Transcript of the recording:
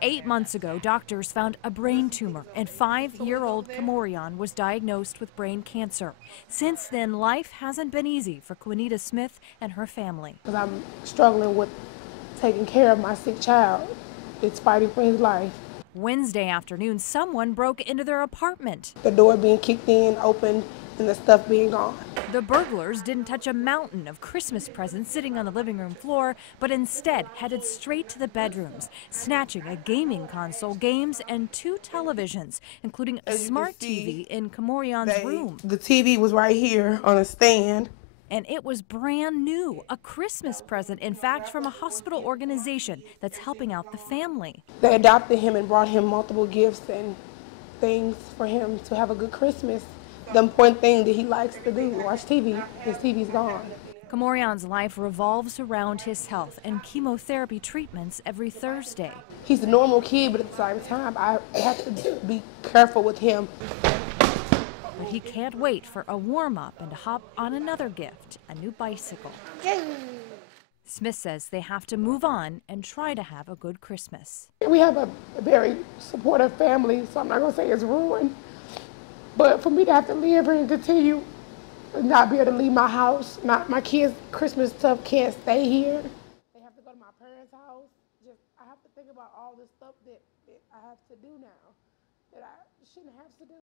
8 months ago, doctors found a brain tumor, and 5-year-old Kamorian was diagnosed with brain cancer. Since then, life hasn't been easy for Quinita Smith and her family. Because I'm struggling with taking care of my sick child. It's fighting for his life. Wednesday afternoon, someone broke into their apartment. The door being kicked in, opened, and the stuff being gone. The burglars didn't touch a mountain of Christmas presents sitting on the living room floor, but instead headed straight to the bedrooms, snatching a gaming console, games, and 2 televisions, including a smart TV in Kamorian's room. The TV was right here on a stand. And it was brand new, a Christmas present, in fact, from a hospital organization that's helping out the family. They adopted him and brought him multiple gifts and things for him to have a good Christmas. The important thing that he likes to do, watch TV. His TV's gone. Kamorian's life revolves around his health and chemotherapy treatments every Thursday. He's a normal kid, but at the same time, I have to be careful with him. But he can't wait for a warm-up and to hop on another gift, a new bicycle. Smith says they have to move on and try to have a good Christmas. We have a very supportive family, so I'm not going to say it's ruined. But for me to have to live here and continue, not be able to leave my house, my kids' Christmas stuff can't stay here. They have to go to my parents' house. I have to think about all the stuff that I have to do now that I shouldn't have to do.